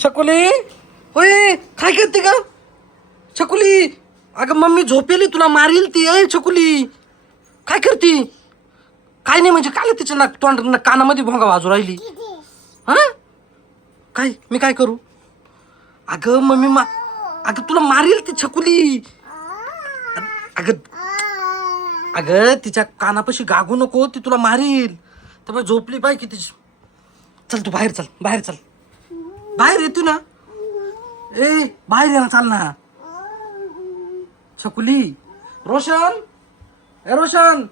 छकुली होय काय करते का छकुली? अगं मम्मी झोपेली तुला मारील ती. अय छकुली काय करते? काय नाही म्हणजे काय तिच्या नाक तोंड कानामध्ये भोंगा वाजू राहिली. हा काय मी काय करू? अगं मम्मी अगं तुला मारील ती छकुली. अगं अगं तिच्या कानापाशी गागू नको, ती तुला मारील. त्यामुळे झोपली पाहिजे किती. चल तू बाहेर चल, बाहेर चल, बाहेर येतो ना. ए बाहेर ये ना, चाल ना छकुली. रोशन ए रोशन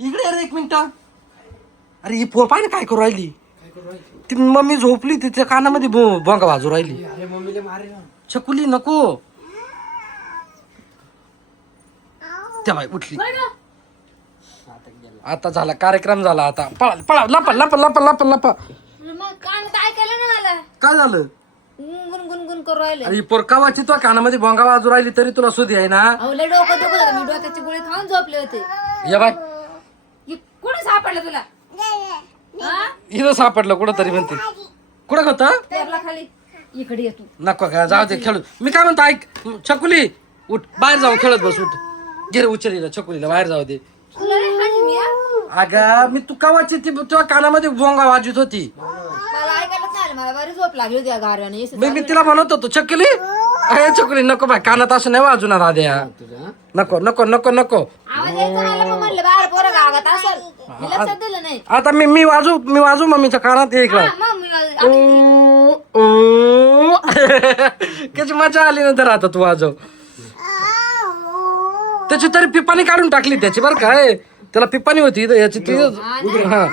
इकडे ये रे एक मिनिट. अरे ही पोर पाहिजे काय करू राहिली. ती मम्मी झोपली तिच्या कानामध्ये भोंगा वाजू राहिली. छकुली नको. त्या बाई उठली. आता झाला कार्यक्रम झाला. आता पळा पळा लपा लपा लपा लपा लपा. काय केलं ना मला काय झालं? गुनगुन करू राहिले. अरे पोरकावाची तो कानामध्ये भोंगा वाजू राहिली तरी तुला सुधी आहे ना. लय डोकं दुखत होतं. मी डोक्याची गोळी खाऊन झोपले होते. या बाय कुठे सापडलं तुला? इथं सापडलं कुठं तरी म्हणते. कुठं होत टेबला खाली. इकडे येतो नको का जाऊ दे खेळू. मी काय म्हणतो ऐक छकुली उठ बाहेर जाऊ खेळत बस. उठ गिर उचलीला छकुलीला बाहेर जाऊ दे. तुला नाही हाणली मी, अगं मी तू कावाची ती तुझ्या कानामध्ये भोंगा वाजत होती. मला ऐकायलाच नाही आलं. मला बरी झोप लागली होती या गारव्याने. मी तिला म्हणत होतो छकुली अरे छकुली नको बाय कानात असं नाही वाजून राध्या. नको नको नको नको. आवाज यायचा मला, मग म्हणलं बाहेर पोरं गावात असेल. मी लक्षात दिलं नाही. आता मी वाजू मम्मीच्या कानात एक हा, मग कशी मजा आली नंतर. आता तू वाजव. त्याची तरी पिपाणी काढून टाकली त्याची बरं काय. त्याला पिपाणी होती याची ती. हा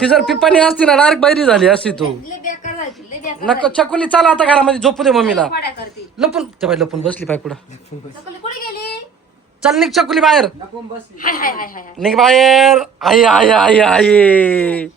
ती जर पिपाणी असती ना डायरेक्ट बैरी झाली असती तू. लय बेकार झाली, लय बेकार नको छकुली चला आता घरामध्ये झोपू दे मम्मीला. खोड्या करते. लपून ते बाई लपून बसली पाय कुठं. चकुली कुठे गेली? चल निघ छकुली बाहेर. हाय हाय हाय हाय. निघ बाहेर. आई आई आई आई